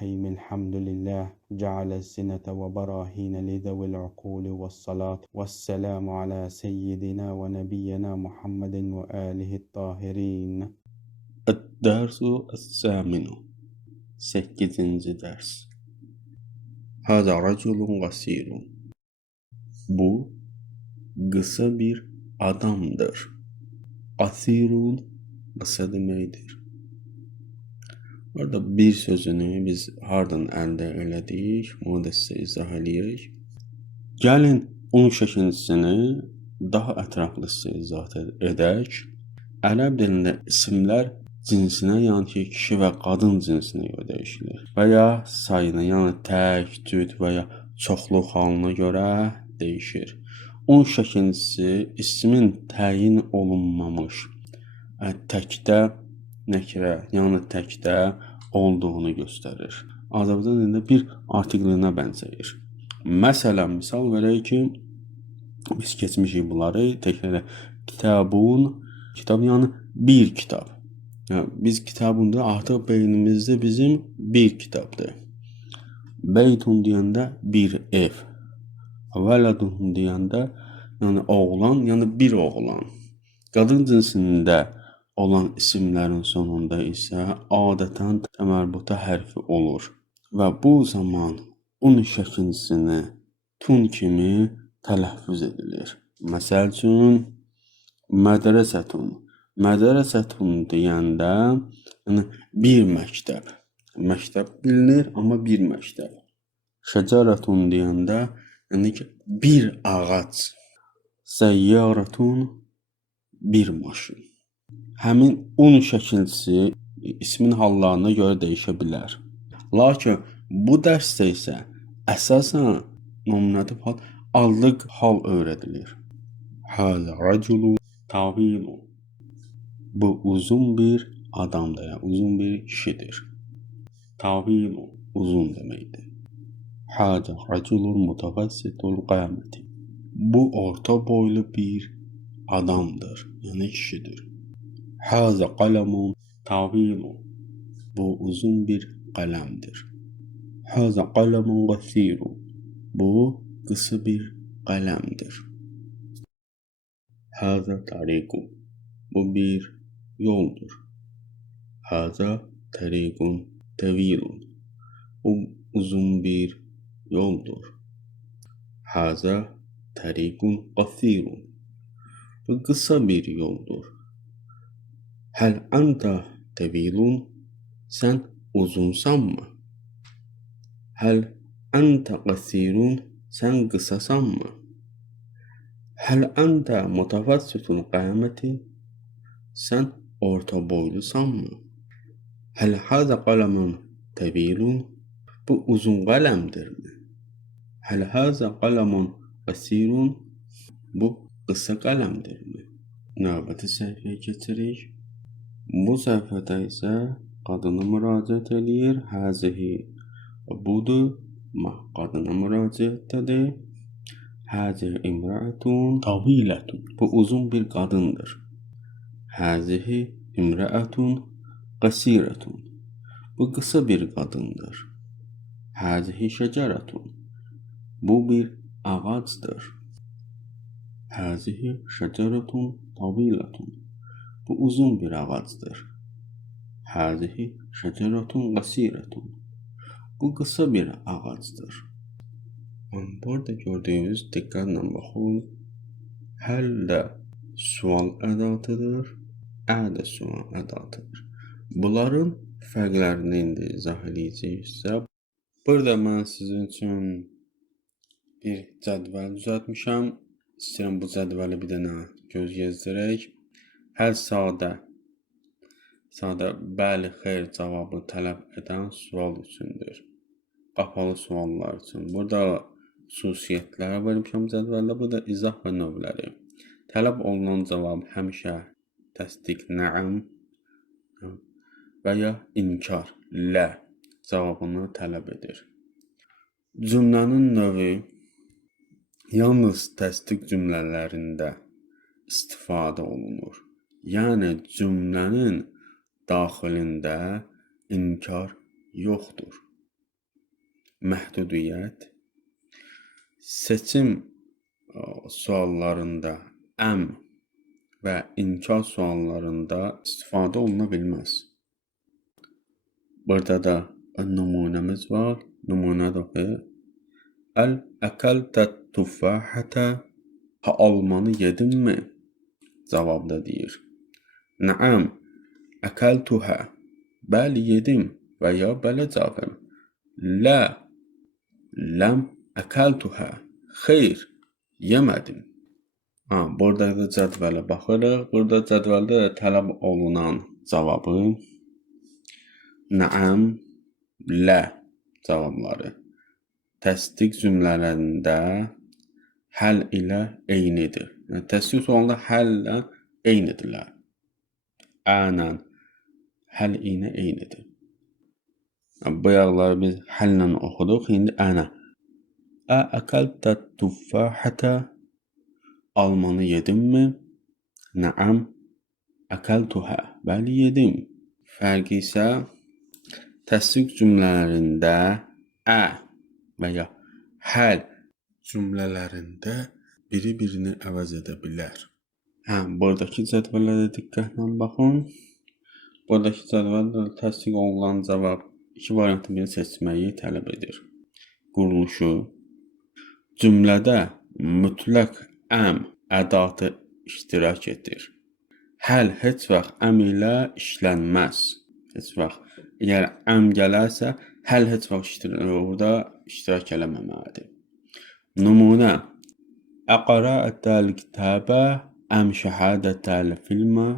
الرحيم الحمد لله جعل الزنة وبراهين لذوي العقول والصلاة والسلام على سيدنا ونبينا محمد وآله الطاهرين. الدرس الثامن 8. ders. Hâzâ raculun gasîrun. Bu kısa bir adamdır. Gasîrun kısa demekdir. Orada bir sözünü biz hardan əldə elədik, bunu da sizə izah eləyək. Gəlin onun şəkilçisini daha ətraflı sizə izah edək. Ərəb dilində isimlər cinsinə, yəni ki, kişi və qadın cinsinə görə dəyişilir. Və ya sayına, yəni tək, cüt və ya çoxluq halına görə dəyişir. Onun şəkilçisi ismin təyin olunmamış, təkdə nəkirə, yəni təkdə olduğunu göstərir. Azərbaycan dilində bir artiklinə bənzəyir. Məsələn, misal verək ki, biz keçmişik bunları, təkrar kitabun, kitab yəni bir kitab. Yəni, biz kitabında artıq beynimizdə bizim bir kitabdır. Beytun deyəndə bir ev. Vəladun deyəndə yəni oğlan, yəni bir oğlan. Qadın cinsində olan isimlərin sonunda isə adətən təmərbuta hərfi olur və bu zaman onun şəkilçisini tun kimi tələffüz edilir. Məsəl üçün mədrəsətun. Mədrəsətun deyəndə yəni bir məktəb. Məktəb bilinir, amma bir məktəb. Şəcərətun deyəndə yəni ki bir ağac. Səyyarətun bir maşın. Həmin un şəkilçisi ismin hallarına görə dəyişə bilər. Lakin bu dərsdə isə əsasən nominativ hal, adlıq hal öyrədilir. Hâzâ raculun tavilun. Bu uzun bir adamdır, yəni uzun bir kişidir. Tavilun uzun deməkdir. Hâzâ raculun mutavassitul qâmeti. Bu orta boylu bir adamdır, yəni kişidir. Hâzâ qələmun tavilun. Bu uzun bir qələmdir. Hâzâ qələmun qasîrun. Bu qısa bir qələmdir. Hâzâ tariqun. Bu bir yoldur. Hâzâ tariqun tevilun. Bu uzun bir yoldur. Hâzâ tariqun qasîrun. Bu kısa bir yoldur. Hel ente tevilun. Sen uzunsan mı? Hel ente qasirun. Sen kısasan mı? Hel ente mutavassitul qâmeti. Sen orta boylusan mı? Hel hâzâ qalemun tevilun. Bu uzun qalemdir mi? Hel hâzâ qalemun qasirun. Bu qısa qalemdir mi? Növbəti səhifəyə keçirik. Bu səhifədə isə qadına müraciət eləyir. Həzihi budur. Qadına müraciətdədir. Həzihi imra'atun tavilətun. Bu uzun bir qadındır. Həzihi imra'atun qasirətun. Bu qısa bir qadındır. Həzihi şəcərətun. Bu bir ağacdır. Həzihi şəcərətun tavilətun. Bu uzun bir ağacdır. Həzihi şəcərətun qasirətun. Bu qısa bir ağacdır. Burada gördüyünüz diqqətlə baxın. Həl də sual ədatıdır. Də sual ədatıdır. Bunların fərqlərini indi izah edəcəksə, burada mən sizin üçün bir cədvəl düzəltmişəm. İstəyirəm bu cədvəli bir dənə göz gezdirək. Hər sadə bəli, xeyr cavabını tələb edən sual üçündür. Qapalı suallar üçün. Burada xüsusiyyətlər vermişəm cədvəldə. Burada izah və növləri. Tələb olunan cavab həmişə təsdiq, nəam və ya inkar, lə cavabını tələb edir. Cümlənin növü yalnız təsdiq cümlələrində istifadə olunur. Yəni cümlənin daxilində inkar yoxdur. məhdudiyyət, seçim suallarında əm və inkar suallarında istifadə oluna bilməz. Burada da nümunəmiz var. Nümunə də oxuyaq. Əl-əkəltə tufahətə, almanı yedinmi? Cavabda deyir. Nəam, əkəltuhə, bəli yedim və ya bələ cavabım. Lə, ləm əkəltuhə, xeyr, yemədim. Burada da cədvələ baxırıq. Burada cədvəldə tələb olunan cavabı nəam, lə cavabları təsdiq cümlələrində həll ilə eynidir. Yəni, təsdiq sualında həllə eynidirlər. Ənə həll ilə eynidir. Bu yağları biz həllə oxuduq. İndi ənə. Əkəltə tufahətə, almanı yedimmi? Nəam, əkəltuhə, bəli yedim. Fərqi isə təsdiq cümlələrində və ya həl cümlələrində biri-birini əvəz edə bilər. Buradakı cədvələ də diqqətlə baxın. Buradakı cədvəldə təsdiq olunan cavab iki variantın birini seçməyi tələb edir. Quruluşu, cümlədə mütləq əm ədatı iştirak edir. Həl heç vaxt əm ilə işlənməz. Heç vaxt. Əgər əm gələrsə, həl heç vaxt orada iştirak eləməməlidir. Nümunə. Əqra'ətəl kitəbə əm şəhədətəl filmə.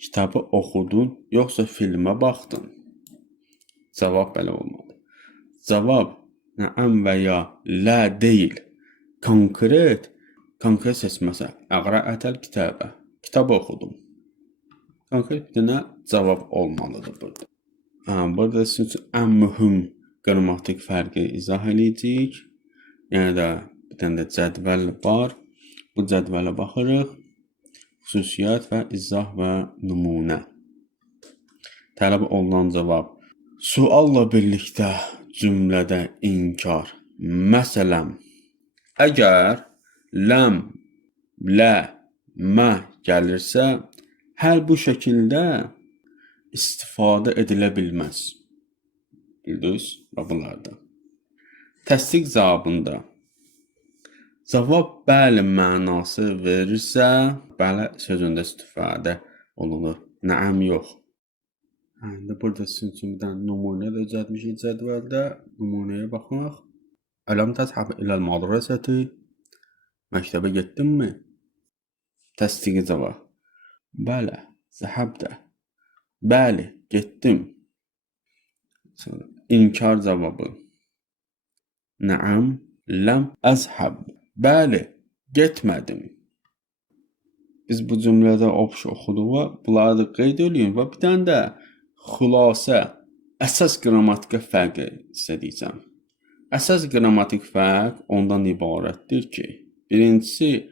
Kitabı oxudun, yoxsa filmə baxdın? Cavab belə olmalı. Cavab əm və ya lə deyil. Konkret seçməsə. Əqra'ətəl kitəbə. Kitab oxudum. Konkret bir dənə cavab olmalıdır burada. Burada sizin üçün ən mühüm qrammatik fərqi izah edəcəyik. Yəni də bir dənə də cədvəl var. Bu cədvələ baxırıq. Xüsusiyyət və izah və nümunə. Tələb olunan cavab. Sualla birlikdə cümlədə inkar. Məsələn, əgər ləm, lə, mə gəlirsə, hər bu şəkildə istifadə edilə bilməz. Bildiniz? Və bunlarda. Təsdiq cavabında cavab bəli mənası verirsə, bəli sözündə istifadə olunur. Nəam yox. İndi burada sizin üçün bir dənə nümunə də düzəltmişik cədvəldə. Nümunəyə baxaq. Ələm təzhəb iləl madrasəti. Məktəbə getdinmi? Təsdiqi cavab. Bəli, zəhəbdə. Bəli, getdim. İnkar cavabı. Nəam, ləm əzhəb. Bəli, getmədim. Biz bu cümlədə oxuduq və bunları da qeyd edin və bir dənə də xülasə, əsas qrammatik fərqi istəyəcəm. Əsas qrammatik fərq ondan ibarətdir ki, birincisi,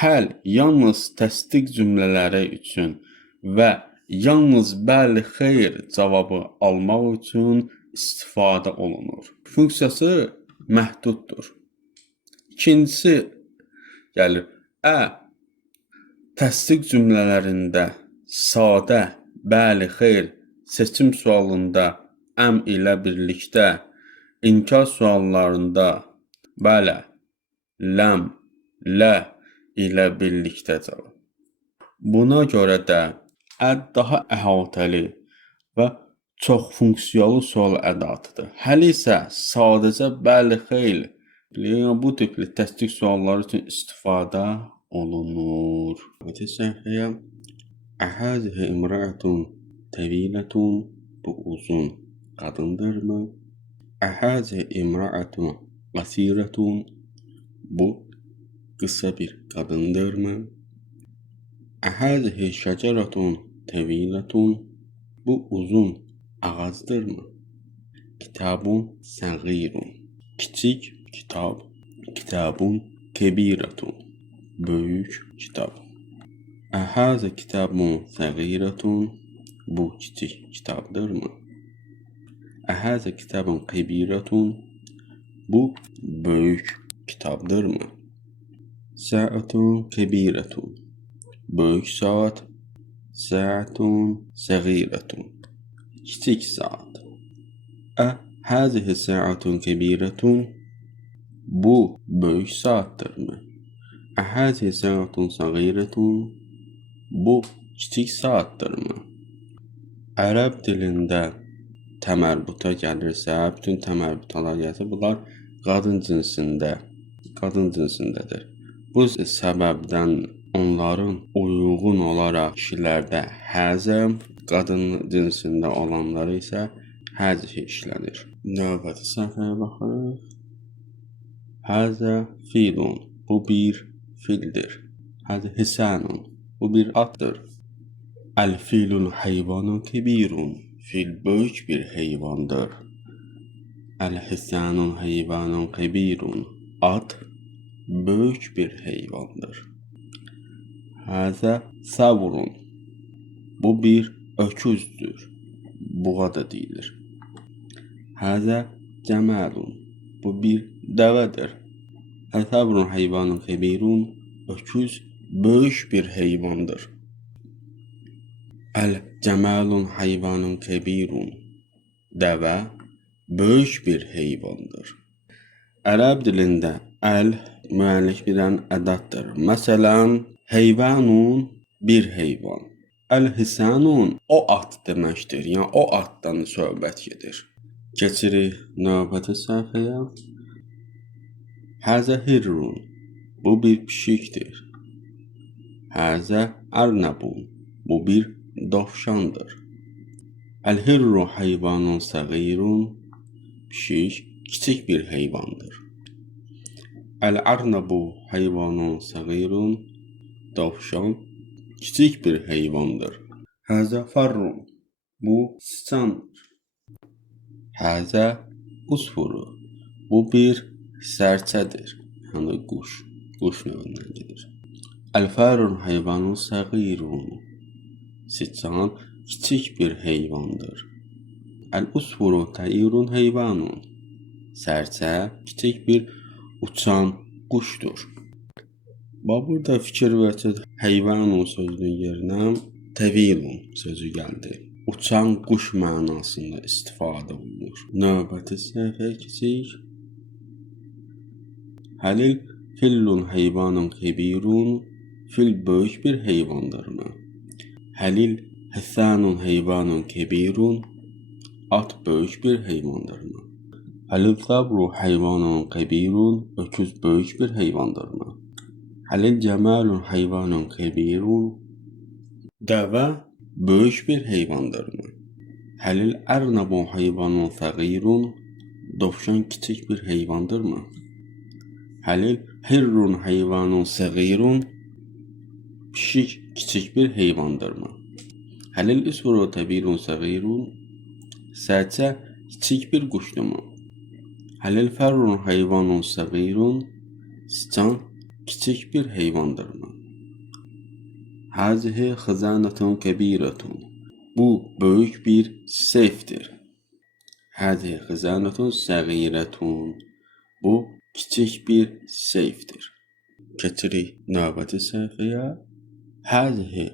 həl yalnız təsdiq cümlələri üçün və yalnız bəli, xeyr cavabı almaq üçün istifadə olunur. Funksiyası məhduddur. İkincisi gəlir, təsdiq cümlələrində sadə, bəli, xeyr seçim sualında əm ilə birlikdə, inkar suallarında bəli, ləm, lə ilə birlikdə cavab. Buna görə də daha əhatəli və çox funksiyalı sual ədatıdır. Həl isə sadəcə bəli, xeyr, bu tipli təsdiq sualları üçün istifadə olunur. Səhvəyə Əhəzihə imrəətun təvilətun, bu uzun qadındırmı? Əhəzihə imrəətun qasirətun, bu qısa bir qadındırmı? Əhəzihə şəcərətun təvilətun, bu uzun ağacdırmı? Kitabun səğirun, kiçik kitab. Kitabun kebirətun, böyük kitab. Əhəzə kitabun səğirətun, bu kiçik kitabdırmı? Əhəzə kitabun kebiratun. Bu böyük kitabdırmı? Sa'atun kebiratun. Böyük saat. Sa'atun səgiratun. Kiçik saat. Həzihi sa'atun kebiratun. Bu böyük saatdırmı? Həzihi sa'atun səgiratun. Bu kiçik saatdırmı? Ərəb dilində təmərbuta gəlirsə, bütün təmərbutalar gəlirsə, bunlar qadın cinsindədir. Bu səbəbdən onların uyğun olaraq kişilərdə həzə, qadın cinsində olanları isə həzə işlənir. Növbəti səhifəyə baxırıq. Həzə filun. Bu bir fildir. Həzə hisanun. Bu bir atdır. El-filun heyvanun kebirun. Fil böyük bir heyvandır. El-hisanun heyvanun kebirun. At böyük bir heyvandır. Həzə savrun. Bu bir öküzdür. Buğa da deyilir. Həzə cəməlun. Bu bir dəvədir. El-savrun heyvanun kebirun. Öküz böyük bir heyvandır. El-cəməlun heyvanun kebirun. Dəvə böyük bir heyvandır. Ərəb dilində əl müəllif edən ədatdır. Məsələn, heyvanun bir heyvan. El-hisanun o at deməkdir. Yəni o atdan söhbət gedir. Keçirik növbəti səhifəyə. Həzə hirrun. Bu bir pişikdir. Həzə ərnəbun. Bu bir dovşandır. El-hirru heyvanun səgirun. Pişik kiçik bir heyvandır. El-ərnəbu heyvanun səgirun. Dovşan kiçik bir heyvandır. Həzə farrun. Bu sıçandır. Həzə usfuru. Bu bir sərçədir. Yəni quş növündən gedir. El-farrun heyvanun səgirun. Sıçan kiçik bir heyvandır. El-usfuru təirun heyvanun. Sərçə kiçik bir uçan quşdur. Burada fikir verin, heyvanun sözünün yerinə təvilun sözü gəldi. Uçan quş mənasında istifadə olunur. Növbəti səhifəyə keçək. Həlil fillun heyvanun kebirun. Fil böyük bir heyvandırmı? Həlil hisanun heyvanun kebirun. At böyük bir heyvandırmı? Həlil sabru heyvanun kebirun. Öküz böyük bir heyvandırmı? Həlil cəmalun heyvanun kebirun. Dəvə böyük bir heyvandırmı? Həlil ərnabu heyvanun səgirun. Dovşan kiçik bir heyvandırmı? Həlil hirrun heyvanun səgirun. Pişik kiçik bir heyvandırmı? Həlil usfuru təbirun səgirun. Sərçə kiçik bir quşdurmu? Həlil fərrun heyvanun səgirun. Sıçan kiçik bir heyvandırmı? Həzihi xizanətun kebiratun. Bu böyük bir seyfdir. Həzihi xizanətun səgiratun. Bu kiçik bir seyfdir. Keçirik növbəti səhifəyə. Həzihi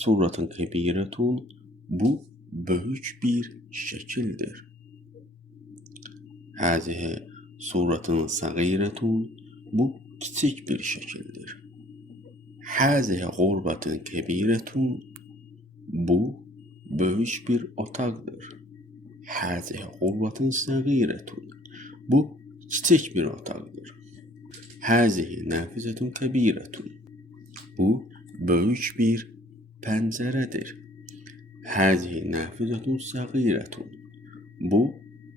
suratun kebiratun. Bu böyük bir şəkildir. Həzihi suratun səgiratun. Bu kiçik bir şəkildir. Həzihi qurbatun kebiratun. Bu böyük bir otaqdır. Həzihi qurbatun səgiratun. Bu kiçik bir otaqdır. Həzihi nəfizətun kebiratun. Bu böyük bir pəncərədir. Həzihi nəfizətun səgiratun. Bu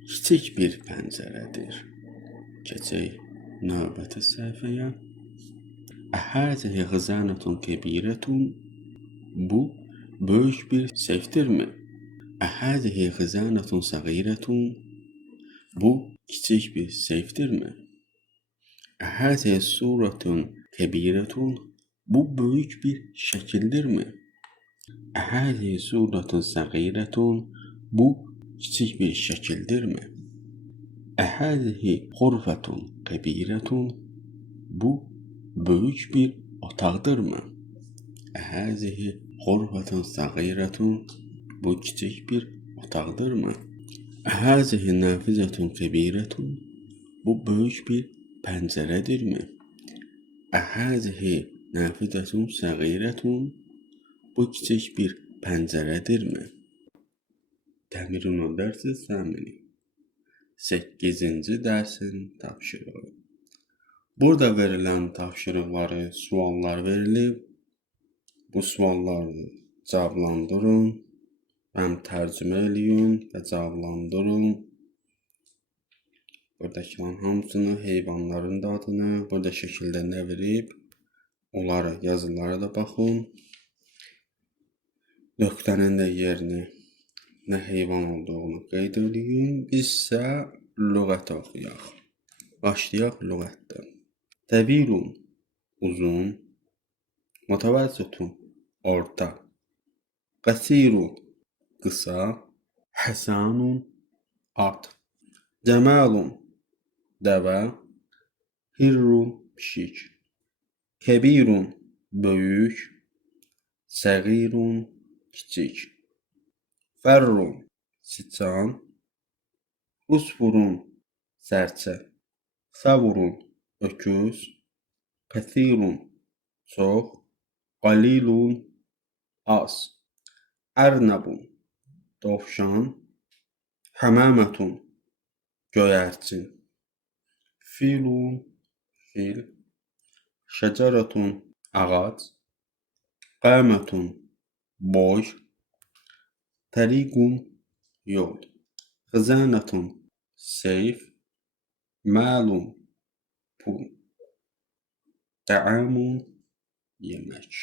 kiçik bir pəncərədir. Keçək növbəti səhifəyə. Həzihi xizanətun kebiratun. Bu böyük bir seyfdirmi? Həzihi xizanətun səgiratun. Bu kiçik bir seyfdirmi? Həzihi suratun kebiratun. Bu böyük bir şəkildirmi? Həzihi suratun səgiratun. Bu kiçik bir şəkildirmi? Əhəzihi xurfətun kəbirətun, bu böyük bir otaqdırmı? Əhəzihi xurfətun səğirətun, bu kiçik bir otaqdırmı? Əhəzihi nafizətun kəbirətun, bu böyük bir pəncərədirmi? Əhəzihi nafizətun səğirətun, bu kiçik bir pəncərədirmi? Təmrin dərsi səmini 8-ci dərsin tapşırığı. Burada verilən tapşırıqları, suallar verilib. Bu sualları cavablandırın, həm tərcümə eləyin və cavablandırın. Buradakıların hamısını, heyvanların da adını, burada şəkildə nə verib, onları, yazılara da baxın. Nöqtənin də yerini, nə heyvan olduğunu qeyd edin. Biz isə lüğət oxuyaq. Başlayaq lüğətdən. Təvilun, uzun. Mutavəssitun, orta. Qəsirun, qısa. Həsanun, at. Cəmalun, dəvə. Hirrun, pişik. Kəbirun, böyük. Səğirun, kiçik. Fərrun, siçan. Usfurun, sərçə. Savurun, öküz. Kəthirun, çox. Qalilun, az. Ərnəbun, dovşan. Həmamətun, göyərçin. Filun, fil. Şəcərətun, ağac. Qametun, boy. Təriqun, yol. Xızanətun, seyf. Malun, pul. Təamun, yemək.